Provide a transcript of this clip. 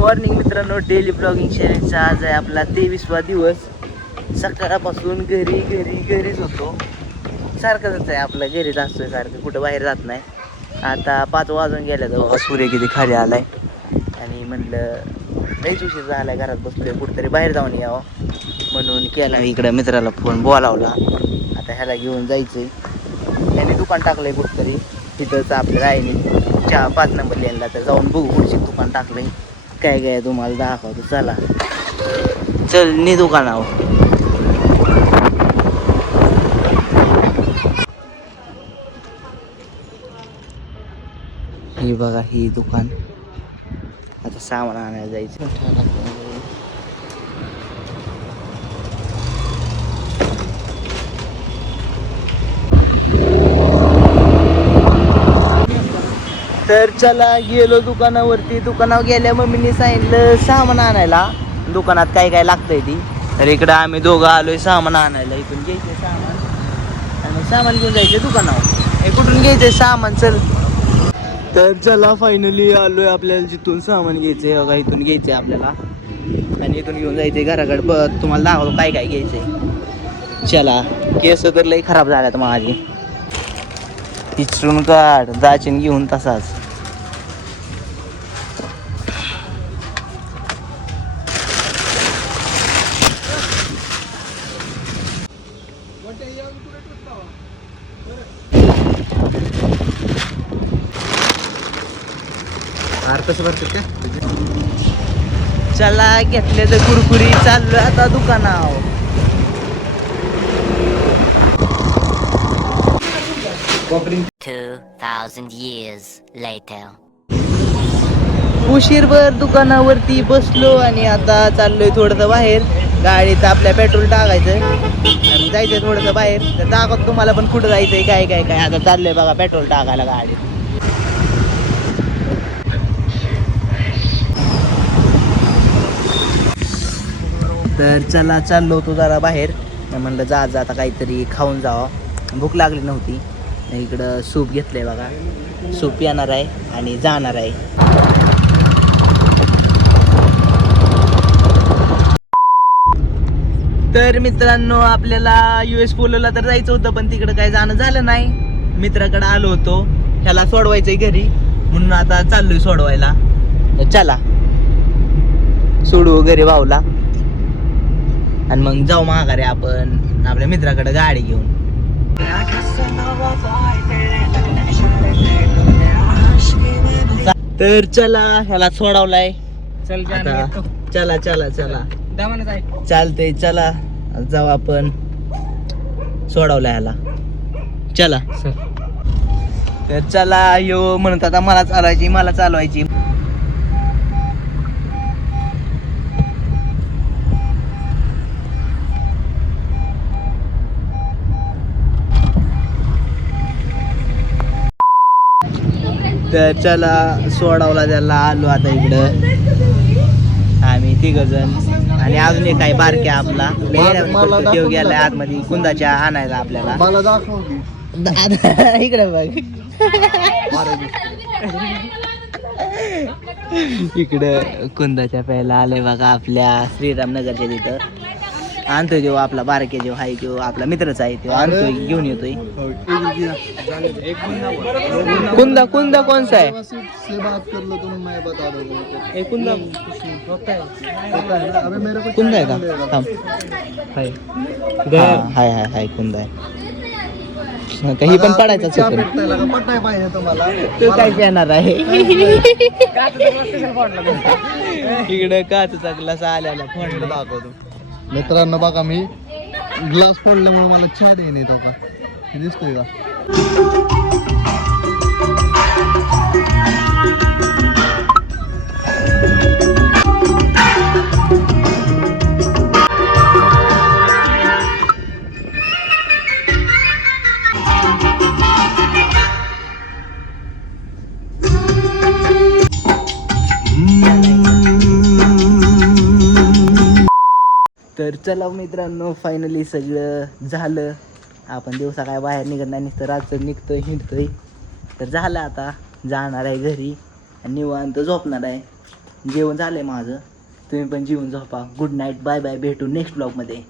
Morning मित्रांनो, daily blogging चॅलेंजचा आज आहे आपला 23वा दिवस. सकाळपासून घरीच होतो. सारखंच आहे आपलं, घरीच असतोय सारखं, कुठं बाहेर जात नाही. आता 5 वाजून गेल्या तर सूर्य किती खाली आलाय आणि म्हणलं लईच उशीर झालाय, घरात बसलोय, कुठंतरी बाहेर जाऊन यावं म्हणून केला इकडं मित्राला फोन, बोलावला. आता ह्याला घेऊन जायचंय, त्याने दुकान टाकलंय कुठंतरी तिथंच आपल्या राहिनी 5 नंबर लेनला. तर जाऊन बघू कुठची दुकान टाकलंय, काय काय तुम्हाला दाखवतो. चला चल नी दुकानावर. ही बघा ही दुकान, आता सामान आणायला जायचं. तर चला गेलो दुकानावरती. दुकानावर गेल्या मम्मीने सांगितलं सामान आणायला, दुकानात काय काय लागतंय ती. तर इकडं आम्ही दोघं आलोय सामान आणायला. इथून घ्यायचंय सामान आणि सामान घेऊन जायचं दुकानावर. हे कुठून घ्यायचंय सामान, चल. तर चला फायनली आलोय, आपल्याला जिथून सामान घ्यायचंय बघा, इथून घ्यायचंय आपल्याला आणि इथून घेऊन जायचंय घराकडे. बघ तुम्हाला दाखवतो काय काय घ्यायचंय. चला. केस तर लई खराब झाल्यात माझी, इचरून काढ, दाचीन घेऊन तसाच. कसं भरतात का. चला घेतले तर कुरकुरी, चाललो आता दुकानावर. 2000 years later. उशीरभर दुकानावरती बसलो आणि आता चाललोय थोडंसं बाहेर. गाडीत आपल्या पेट्रोल टाकायचं आणि जायचंय थोडंसं बाहेर. तर दाखवत तुम्हाला पण कुठं जायचंय, काय काय काय. आता चाललोय बघा पेट्रोल टाकायला गाडीत. तर चला चाललो होतो जरा बाहेर. म्हणलं जा आता काहीतरी खाऊन जावं, भूक लागली नव्हती. इकडं सूप घेतलंय बघा, सूप येणार आहे आणि जाणार आहे. तर मित्रांनो, आपल्याला US पोलोला तर जायचं होतं, पण तिकडं काही जाणं झालं नाही. मित्राकडे आलो होतो, ह्याला सोडवायचंय घरी म्हणून आता चाललोय सोडवायला. तर चला सोडू घरी भाऊला आणि मग जाऊ माघारी आपण आपल्या मित्राकडे गाडी घेऊन. तर चला ह्याला सोडवलाय. आता चला चला चला चालतंय, चला जाऊ आपण सोडवलाय ह्याला. चला. तर चला यो म्हणत आता मला चालवायची. तर चला सोडवला त्याला. आलो आता इकडं आम्ही 3 जण आणि अजून एक काही बारक्या आपला. देव गेलाय आतमध्ये कुंदाच्या आणायला आपल्याला. इकडे बघ इकडं कुंदाच्या प्यायला आलोय बघा, आपल्या श्रीरामनगरच्या तिथं. आणतोय देव आपला बारके, जेव हाय तो आपला मित्रच आहे, तो आणतोय घेऊन येतोय. कुंदा कुंदा कोणसा आहे. कुंदा आहे का. थांब. हाय हाय हाय कुंदा आहे. काही पण पडायचं तू काय येणार आहे. इकडे काचचा ग्लास आल्याला फोडला दाखवतो मित्रांनो. बघा मी ग्लास फोडल्यामुळे मला चहा देणे तो का दिसतोय का. तर चला मित्रांनो, फायनली सगळं झालं. आपण दिवसा काय बाहेर निघत नाही, नुसतं रात्र निघतोय हिंडतोय. तर झालं, आता जाणार आहे घरी आणि निवांत झोपणार आहे. जेवण झालंय माझं, तुम्ही पण जेवून झोपा. गुड नाईट, बाय बाय, भेटू नेक्स्ट ब्लॉगमध्ये.